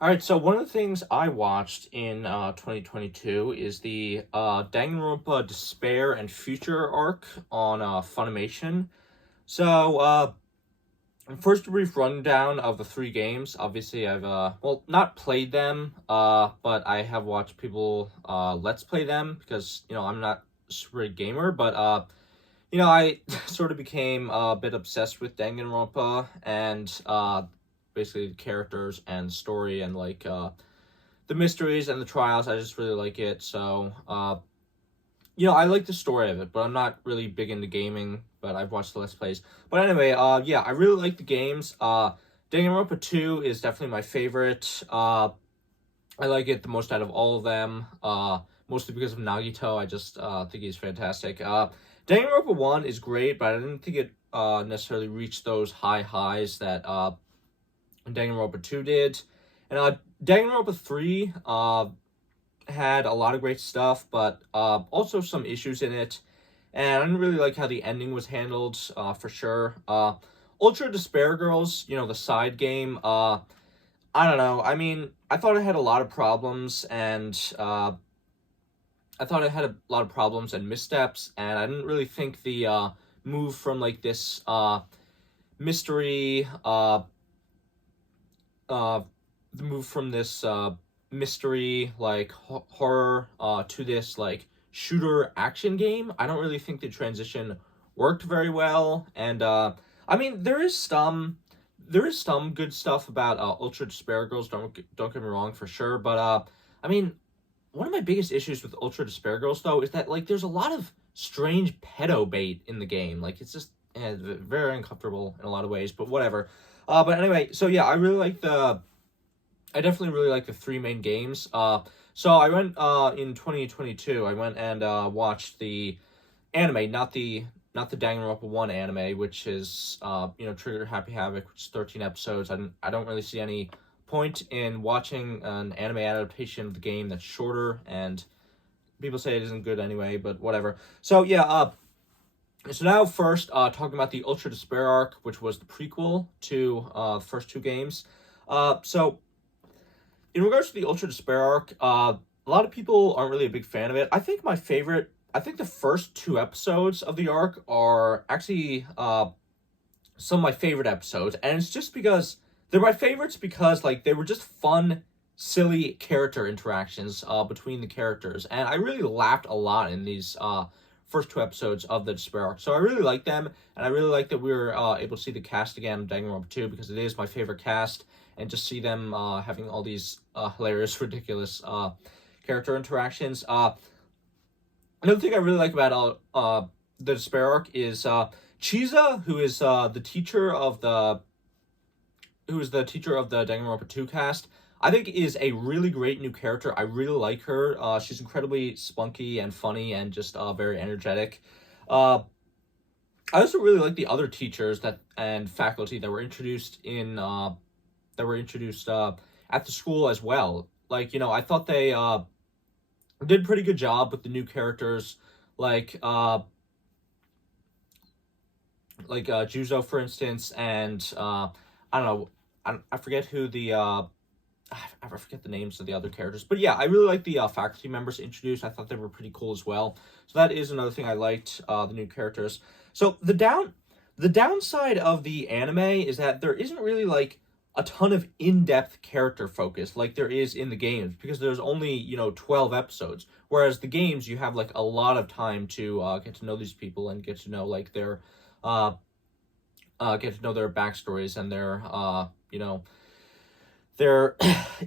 All right, so one of the things I watched in 2022 is the Danganronpa Despair and Future arc on Funimation. So, first a brief rundown of the three games. Obviously, I've well, not played them, but I have watched people let's play them because I'm not a super gamer, but I sort of became a bit obsessed with Danganronpa and basically the characters and story and the mysteries and the trials. I just really like it. So, I like the story of it, but I'm not really big into gaming. But I've watched the Let's Plays. But anyway, yeah, I really like the games. Danganronpa 2 is definitely my favorite. I like it the most out of all of them. Mostly because of Nagito. I just think he's fantastic. Danganronpa 1 is great, but I didn't think it necessarily reached those high highs that Danganronpa 2 did. And Danganronpa 3 had a lot of great stuff, but also some issues in it. And I didn't really like how the ending was handled, for sure. Ultra Despair Girls, the side game, I don't know. I mean, I thought it had a lot of problems, and I thought it had a lot of problems and missteps, and I didn't really think the move from like this mystery uh the move from this mystery like horror to this like shooter action game. I don't really think the transition worked very well, and I mean there is some good stuff about Ultra Despair Girls. Don't get me wrong, for sure, but I mean, one of my biggest issues with Ultra Despair Girls though is that like there's a lot of strange pedo bait in the game. Like it's just very uncomfortable in a lot of ways, but whatever. But anyway, so yeah, I definitely really like the three main games. So I went in 2022. I went and watched the anime, not the Danganronpa 1 anime, which is Trigger Happy Havoc, which is 13 episodes. I don't really see any point in watching an anime adaptation of the game that's shorter, and people say it isn't good anyway, but whatever. So yeah, so now first talking about the Ultra Despair arc, which was the prequel to the first two games. So in regards to the Ultra Despair arc, a lot of people aren't really a big fan of it. I think the first two episodes of the arc are actually some of my favorite episodes, and it's just because they're my favorites because like they were just fun, silly character interactions between the characters, and I really laughed a lot in these first two episodes of the Despair arc. So I really like them, and I really like that we were able to see the cast again of Danganronpa 2 because it is my favorite cast, and just see them having all these hilarious, ridiculous character interactions. Another thing I really like about the Despair arc is Chiza, who is the teacher of the Danganronpa 2 cast. I think is a really great new character. I really like her. She's incredibly spunky and funny and just very energetic. Uh, I also really like the other teachers that and faculty that were introduced at the school as well. Like I thought they did a pretty good job with the new characters, like Juzo, for instance, and I don't know, I forget who the I forget the names of the other characters, but yeah, I really like the faculty members introduced. I thought they were pretty cool as well. So that is another thing I liked, the new characters. So the downside of the anime is that there isn't really like a ton of in-depth character focus like there is in the games because there's only 12 episodes, whereas the games you have like a lot of time to get to know these people and get to know like their uh get to know their backstories and their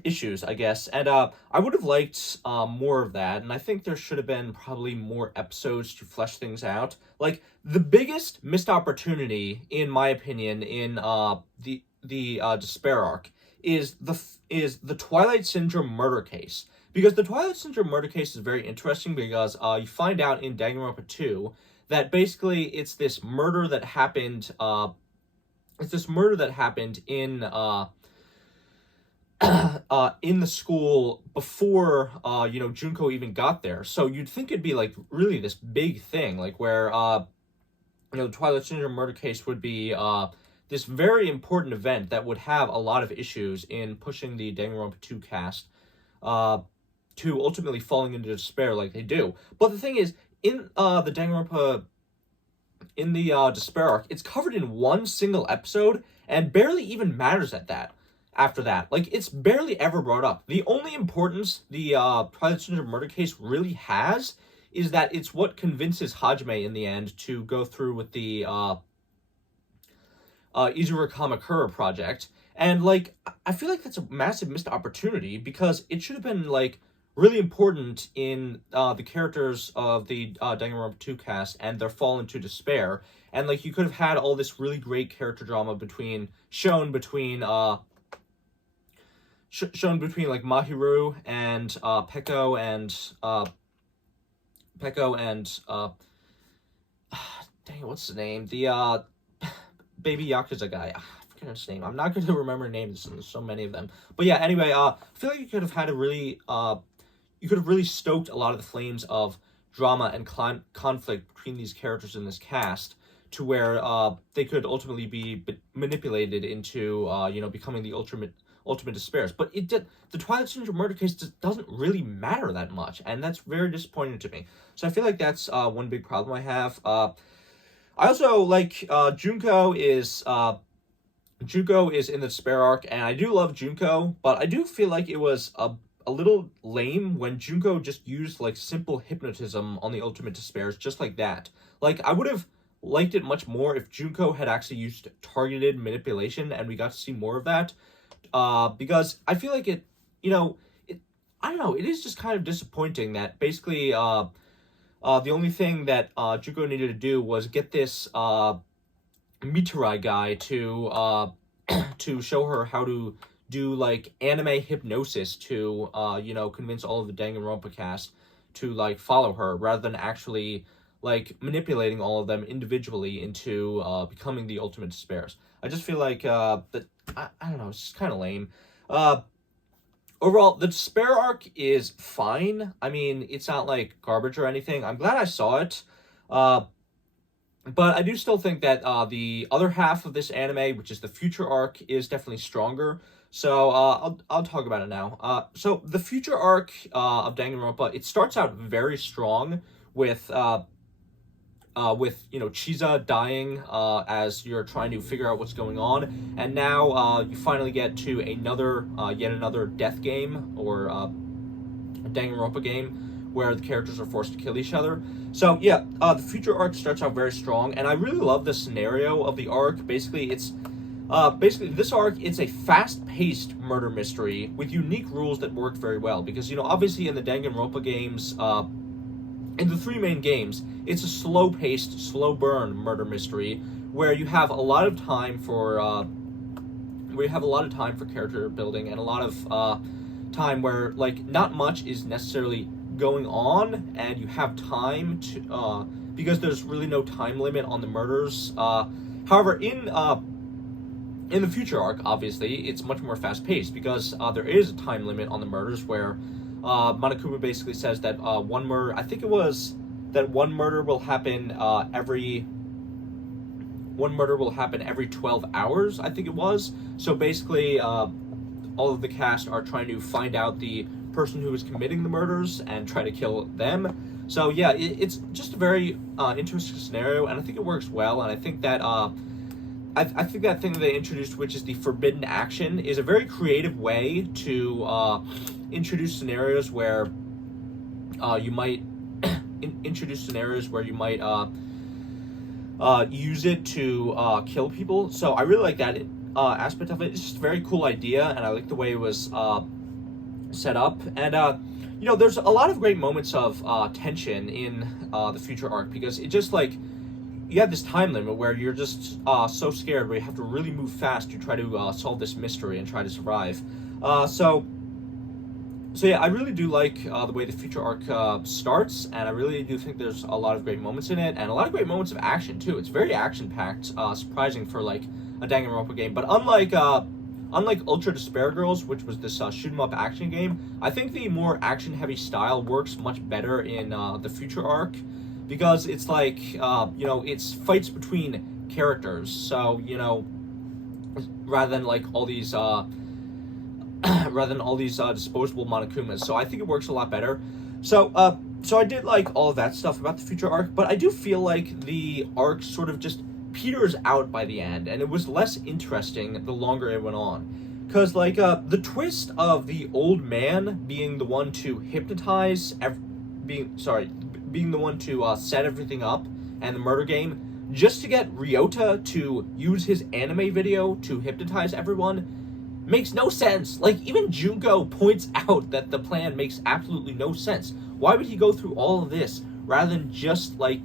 issues, I guess. And I would have liked more of that, and I think there should have been probably more episodes to flesh things out. Like the biggest missed opportunity, in my opinion, in the Despair arc is the Twilight Syndrome murder case. Because the Twilight Syndrome murder case is very interesting because you find out in Danganronpa 2 that basically it's this murder that happened in the school before Junko even got there. So you'd think it'd be like really this big thing, like where the Twilight Syndrome murder case would be this very important event that would have a lot of issues in pushing the Danganronpa 2 cast to ultimately falling into despair like they do. But the thing is, in the Danganronpa, in the despair arc, it's covered in one single episode and barely even matters at that. After that, like, it's barely ever brought up. The only importance the Twilight Stranger murder case really has is that it's what convinces Hajime in the end to go through with the Izuru Kamakura project. And, like, I feel like that's a massive missed opportunity because it should have been, like, really important in the characters of the Danganronpa 2 cast and their fall into despair. And, like, you could have had all this really great character drama shown between like, Mahiru and Peko and dang it, what's his name? The baby Yakuza guy. I forget his name. I'm not going to remember names. There's so many of them. But yeah, anyway, I feel like you could have had you could have really stoked a lot of the flames of drama and conflict between these characters in this cast to where they could ultimately be manipulated into becoming the ultimate despairs. But the Twilight Stranger murder case doesn't really matter that much, and that's very disappointing to me. So I feel like that's one big problem I have. I also like Junko is in the despair arc, and I do love Junko, but I do feel like it was a little lame when Junko just used like simple hypnotism on the ultimate despairs just like that. Like, I would have liked it much more if Junko had actually used targeted manipulation and we got to see more of that. Because I feel like I don't know, it is just kind of disappointing that basically the only thing that Junko needed to do was get this Mitarai guy to to show her how to do like anime hypnosis to convince all of the Danganronpa cast to like follow her rather than actually like manipulating all of them individually into becoming the ultimate despairs. I just feel like that I don't know, it's just kind of lame. Overall, the despair arc is fine. I mean, it's not like garbage or anything. I'm glad I saw it. But I do still think that the other half of this anime, which is the future arc, is definitely stronger. So I'll talk about it now. So the future arc of Danganronpa, it starts out very strong with Chiza dying as you're trying to figure out what's going on, and now you finally get to yet another death game or a Danganronpa game where the characters are forced to kill each other. So yeah, the future arc starts out very strong, and I really love the scenario of the arc. Basically, this arc, it's a fast-paced murder mystery with unique rules that work very well. Because, obviously in the Danganronpa games, in the three main games, it's a slow-paced, slow-burn murder mystery where you have a lot of time for character building and a lot of time where like not much is necessarily going on, and you have time to because there's really no time limit on the murders. However, in the future arc, obviously, it's much more fast-paced because there is a time limit on the murders where Monokuma basically says that one murder will happen every 12 hours, I think it was. So basically, all of the cast are trying to find out the person who is committing the murders and try to kill them. So yeah, it's just a very interesting scenario, and I think it works well, and I think that I think that thing that they introduced, which is the forbidden action, is a very creative way to introduce scenarios where you might use it to kill people. So I really like that aspect of it. It's just a very cool idea, and I like the way it was set up. And there's a lot of great moments of tension in the future arc because it just like you have this time limit where you're just so scared where you have to really move fast to try to solve this mystery and try to survive. So yeah, I really do like the way the future arc starts, and I really do think there's a lot of great moments in it, and a lot of great moments of action too. It's very action-packed, surprising for like a Danganronpa game. But unlike Ultra Despair Girls, which was this shoot 'em up action game, I think the more action-heavy style works much better in the future arc because it's like it's fights between characters. So rather than like all these rather than all these disposable Monokumas. So I think it works a lot better. So I did like all of that stuff about the future arc, but I do feel like the arc sort of just peters out by the end, and it was less interesting the longer it went on. Cause like the twist of the old man being the one to hypnotize, being the one to set everything up, and the murder game, just to get Ryota to use his anime video to hypnotize everyone, makes no sense. Like, even Junko points out that the plan makes absolutely no sense. Why would he go through all of this rather than just, like,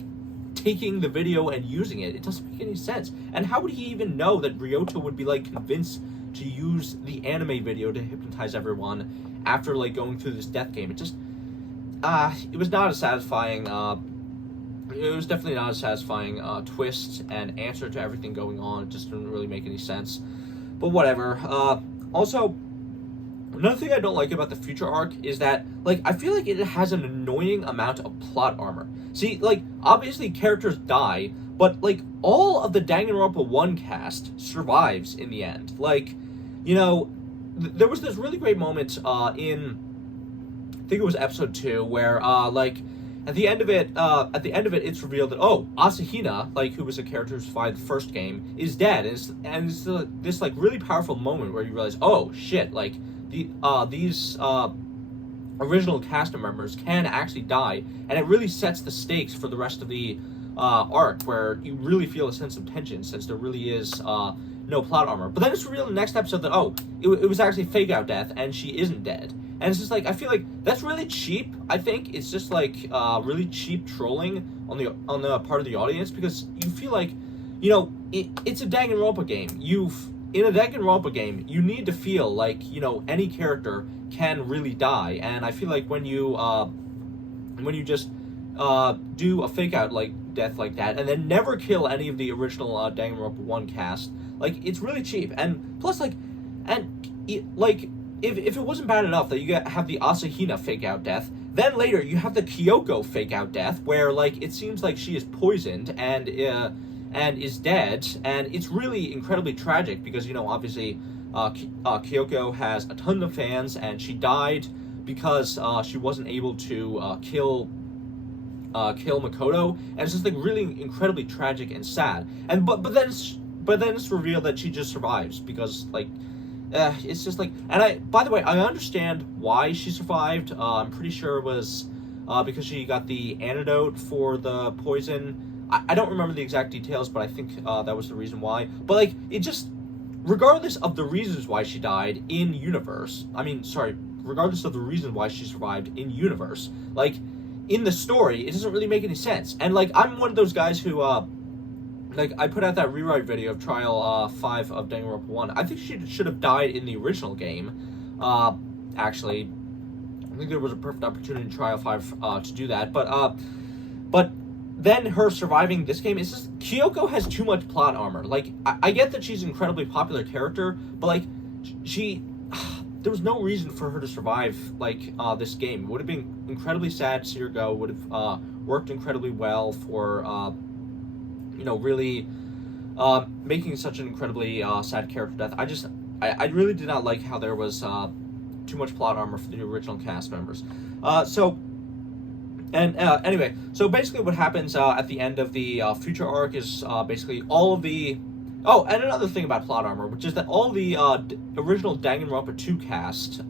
taking the video and using it? It doesn't make any sense. And how would he even know that Ryota would be, like, convinced to use the anime video to hypnotize everyone after, like, going through this death game? It just, it was not a satisfying, it was definitely not a satisfying twist and answer to everything going on. It just didn't really make any sense. But whatever. Also, another thing I don't like about the future arc is that, like, I feel like it has an annoying amount of plot armor. See, like, obviously characters die, but, like, all of the Danganronpa 1 cast survives in the end. Like, you know, there was this really great moment in, I think it was episode 2, where, like, at the end of it, it's revealed that, oh, Asahina, like, who was a character who survived the first game, is dead. And it's this, like, really powerful moment where you realize, oh, shit, like, these original cast members can actually die. And it really sets the stakes for the rest of the arc, where you really feel a sense of tension, since there really is no plot armor. But then it's revealed in the next episode that, oh, it was actually fake out death, and she isn't dead. And it's just like, I feel like that's really cheap. I think it's just like really cheap trolling on the part of the audience, because you feel like, you know, it's a Danganronpa game. In a Danganronpa game, you need to feel like, you know, any character can really die. And I feel like when you just do a fake out like death like that, and then never kill any of the original Danganronpa 1 cast, like, it's really cheap. And plus, like, if it wasn't bad enough that you have the Asahina fake out death, then later you have the Kyoko fake out death, where, like, it seems like she is poisoned and is dead, and it's really incredibly tragic because, you know, obviously Kyoko has a ton of fans, and she died because she wasn't able to kill Makoto, and it's just, like, really incredibly tragic and sad. And but then it's revealed that she just survives because, like, it's just like, and by the way, I understand why she survived. I'm pretty sure it was because she got the antidote for the poison. I don't remember the exact details, but I think that was the reason why. But, like, it just, regardless of the reasons why she died in universe, regardless of the reason why she survived in universe, like, in the story, it doesn't really make any sense. And, like, I'm one of those guys who, like, I put out that rewrite video of Trial 5 of Danganronpa 1. I think she should have died in the original game. Actually, I think there was a perfect opportunity in Trial 5 to do that. But then her surviving this game, it's just, Kyoko has too much plot armor. Like, I get that she's an incredibly popular character, but, like, there was no reason for her to survive, like, this game. It would have been incredibly sad to see her go. It would have worked incredibly well for, you know, really making such an incredibly sad character death. I really did not like how there was too much plot armor for the original cast members. Anyway, so basically what happens at the end of the future arc is basically all of the... Oh, and another thing about plot armor, which is that all the original Danganronpa 2 cast,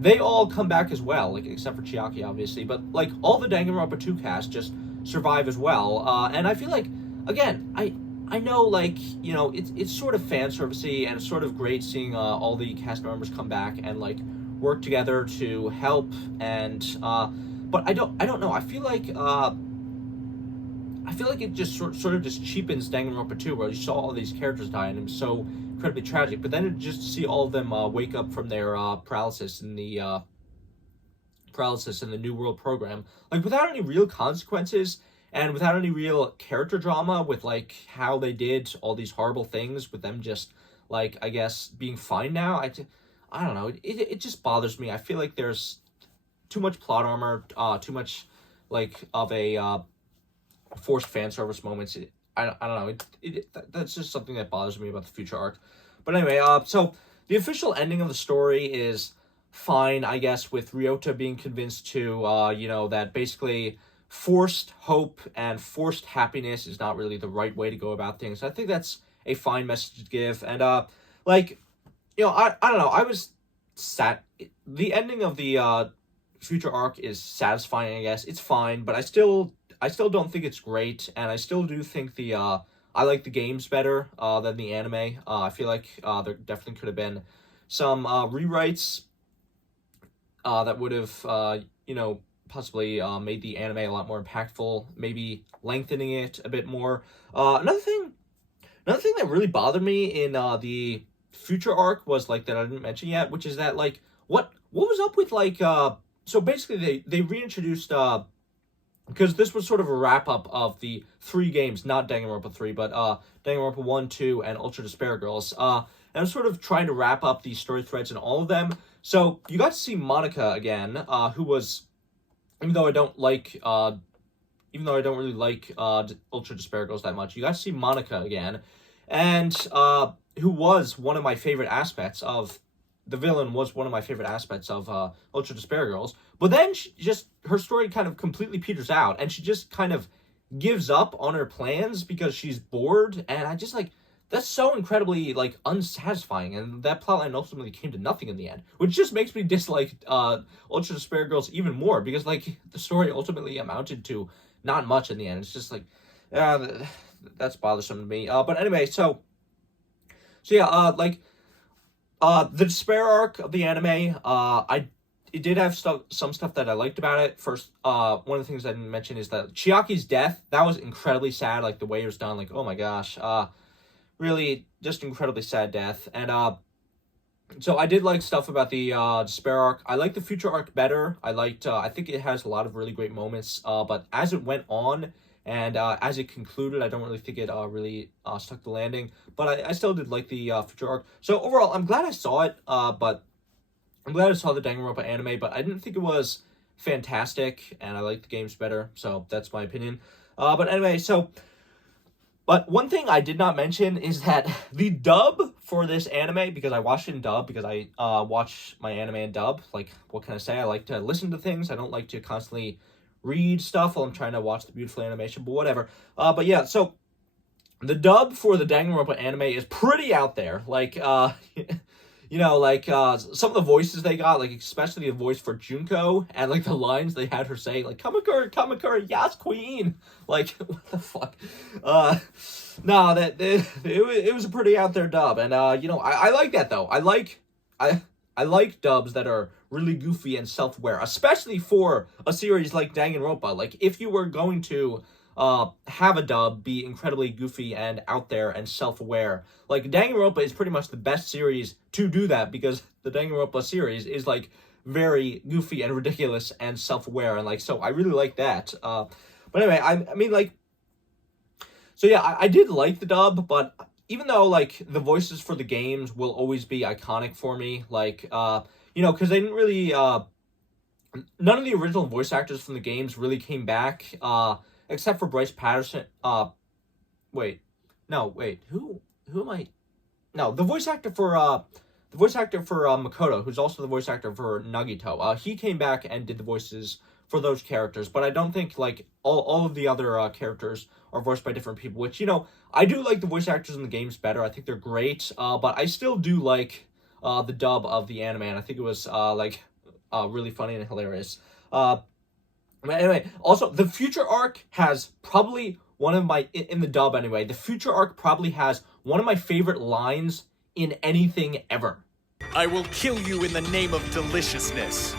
they all come back as well, like, except for Chiaki, obviously, but, like, all the Danganronpa 2 cast just survive as well, and I feel like, again, I know, like, you know, it's sort of fan servicey, and it's sort of great seeing all the cast members come back and, like, work together to help, and but I don't know. I feel like it just sort of just cheapens Danganronpa 2, where you saw all these characters die and it was so incredibly tragic. But then just to see all of them wake up from their paralysis in the New World program, like, without any real consequences and without any real character drama, with, like, how they did all these horrible things, with them just, like, I guess being fine now. I don't know. It just bothers me. I feel like there's too much plot armor, too much, like, of a forced fan service moments. I don't know. That's just something that bothers me about the future arc. But anyway, so the official ending of the story is fine, I guess, with Ryota being convinced to, that basically forced hope and forced happiness is not really the right way to go about things. I think that's a fine message to give. And, like, I don't know, I was the ending of the, future arc is satisfying, I guess. It's fine, but I still don't think it's great, and I still do think I like the games better than the anime. I feel like there definitely could have been some rewrites that would have, possibly made the anime a lot more impactful, maybe lengthening it a bit more. Another thing that really bothered me in the future arc was, like, that I didn't mention yet, which is that, like, what was up with, like, so basically they reintroduced, because this was sort of a wrap-up of the 3 games, not Danganronpa 3, but Danganronpa 1, 2, and Ultra Despair Girls. And I'm sort of trying to wrap up the story threads in all of them. So you got to see Monica again, who was, even though I don't really like Ultra Despair Girls that much, you got to see Monica again, and who was one of my favorite aspects of the villain was one of my favorite aspects of Ultra Despair Girls. But then her story kind of completely peters out, and she just kind of gives up on her plans because she's bored, and I just, like, that's so incredibly, like, unsatisfying, and that plotline ultimately came to nothing in the end, which just makes me dislike Ultra Despair Girls even more, because, like, the story ultimately amounted to not much in the end. It's just, like, that's bothersome to me. But anyway, so yeah, the Despair arc of the anime, it did have some stuff that I liked about it. First, one of the things I didn't mention is that Chiaki's death, that was incredibly sad, like, the way it was done, like, oh my gosh, really just incredibly sad death. And, so I did like stuff about the Despair arc. I like the future arc better. I think it has a lot of really great moments, but as it went on, and as it concluded, I don't really think it really stuck the landing. But I still did like the future arc. So overall, I'm glad I saw it, but I'm glad I saw the Danganronpa anime, but I didn't think it was fantastic, and I like the games better. So that's my opinion. But anyway, but one thing I did not mention is that the dub for this anime, because I watched it in dub, because I watch my anime in dub, like, what can I say? I like to listen to things. I don't like to constantly read stuff while I'm trying to watch the beautiful animation, but whatever. But yeah, so the dub for the Danganronpa anime is pretty out there. Like, some of the voices they got, like, especially the voice for Junko, and, like, the lines they had her say, like, Kamakura, yes, queen! Like, what the fuck? No, it was a pretty out there dub, and, I like that, though. I like dubs that are really goofy and self-aware, especially for a series like Danganronpa. Like, if you were going to have a dub be incredibly goofy and out there and self-aware, like, Danganronpa is pretty much the best series to do that, because the Danganronpa series is, like, very goofy and ridiculous and self-aware, and, like, so I really like that. But anyway, I mean, like, so yeah, I did like the dub, but even though, like, the voices for the games will always be iconic for me, like, because they didn't really, none of the original voice actors from the games really came back, except for Bryce Patterson. Who am I? No, the voice actor for Makoto, who's also the voice actor for Nagito. He came back and did the voices for those characters, but I don't think, like, all of the other characters are voiced by different people, which, I do like the voice actors in the games better. I think they're great, but I still do like the dub of the anime, and I think it was, really funny and hilarious. But anyway, also, the future arc has probably one of my, in the dub anyway, the future arc probably has one of my favorite lines in anything ever. I will kill you in the name of deliciousness.